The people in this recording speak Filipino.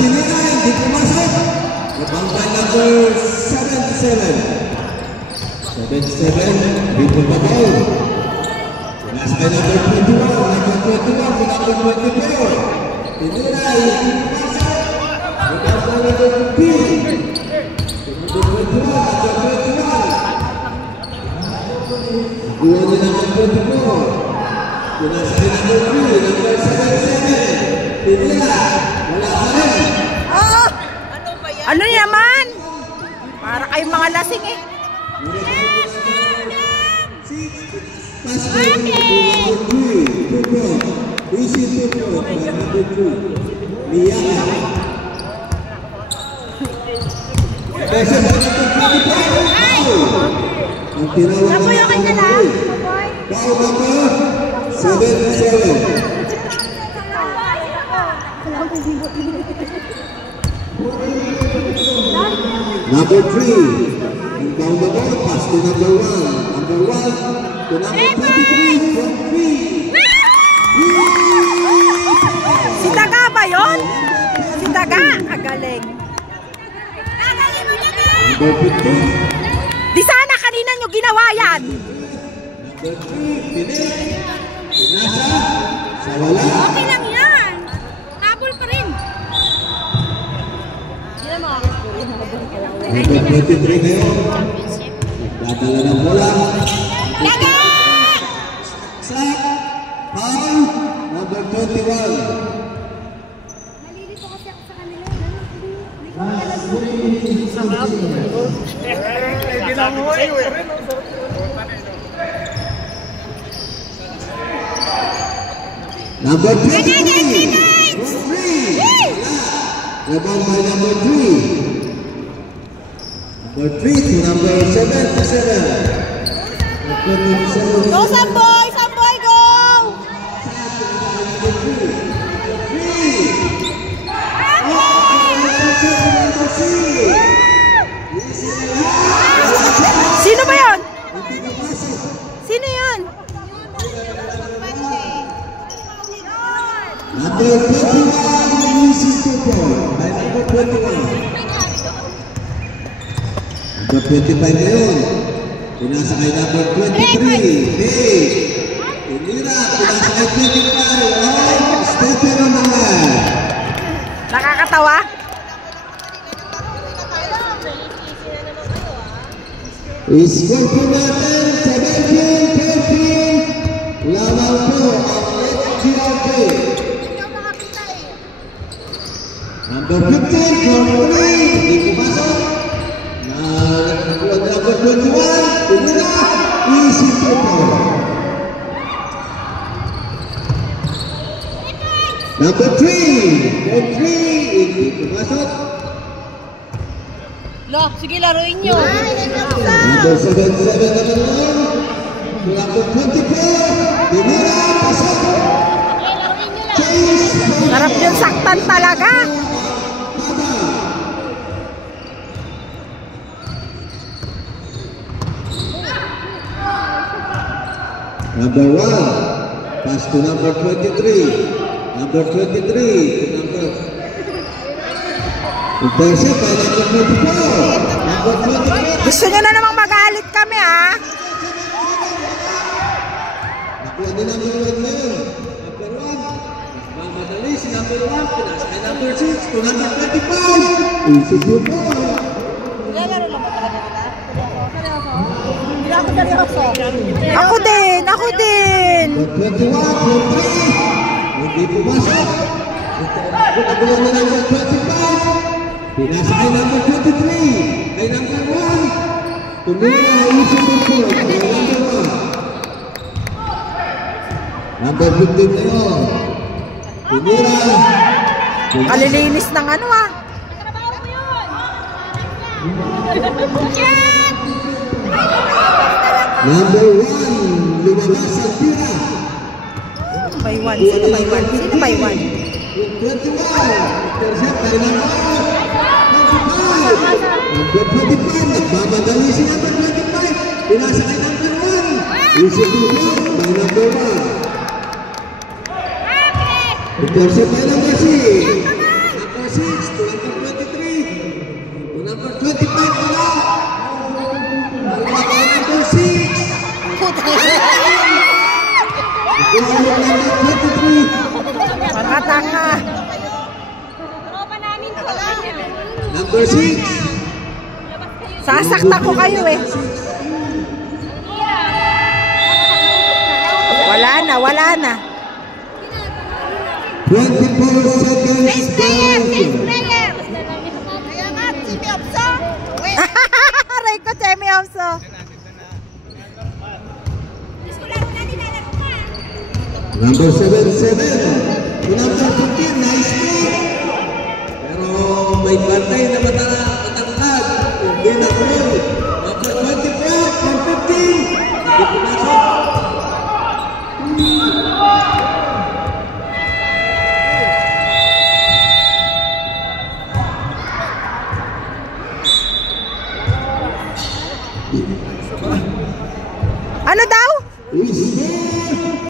tinira, hindi pumasok. Rebound by number 77. 77, dito pa ball. Pinasa kay number 21, number 21, number 24. Tinira, hindi pumasok. Rebound by number 15. Number 21, number 21. Buwan niya number 24. Pinasa kay number 3, number 77. Tinira, wala ka rin. Ano naman? Para kayong mga lasing eh. Napuyakan ka lang. Number 3, inbound the ball, pass to number 1. Number 1 to number 23 from 3. Si Daga ba yun? Si Daga, agaling. Number 15. Di sana kanina nyo ginawa yan. Number 3, pinasa, sa wala. Okay lang yan. Habol pa rin. Number 23 ngayon. Dadala ng bola. Daga! Slap. Foul. Number 21. Nalilito kasi ako sa kanila. Number 23. Rebound by number 3. Number 3 to number 77. Go, Samboy! Samboy, go! Sino ba yun? Sino yun? Number 21, Lucy Cooper. By number 21. Number 25 ngayon. Pinasa kay number 23. Hey! Pinira. Pinasa kay 25. Oh! Stephen on the line. Nakakatawa? Score po natin 17-13. Lamang po ang FGRK. Number 15 from 3. Hindi pumasok. Number 21. Pinira. Easy to go. Number 3. From 3. Hindi pumasok. Lo, sige laruin nyo. Number 77 naman. Number 24. Pinira. Pasok. Sarap yung saktan talaga. Number 1, pass to number 23. Number 23 to number... Intercept by number 24. Number 24. Gusto nyo na namang magalit kami, ha? Nakuha din number 1 ngayon. Number 1. Mamadali si number 1. Pinasa kay number 6 to number 25. Easy to go. Lalaro lang ba talaga nila? Hindi ako seryoso. Ako din, ako din. Number 21 from 3. Hindi pumasok. Nakuha na number 25. Pinasa kay number 23. Kay number 1. Tumira, easy to go. Kay number 1. Number 15 na yun. Tumira. Kalilinis ng ano, ha? Number 1, lumabas ang tira. By 1. Sino by 1? Sino by 1? 21, intercept by number 25. Number 25, nagmamadali si number 25. Pinasa kay number 1. Easy to go by number 1. Intercept by number 6. Number 6, Tanga-tanga. Tropa namin to. Number 6. Sasaktan ko kayo eh. Wala na, wala na. 24 seconds. Player! Kaya nga, Jimmy Opso. Aray ko, Chemi Omso. Number 77. Number 15. Nice move. Pero may bantay na matangkad. Hindi na goal. Number 24. From 15. Hindi pumasok. Ano daw? Is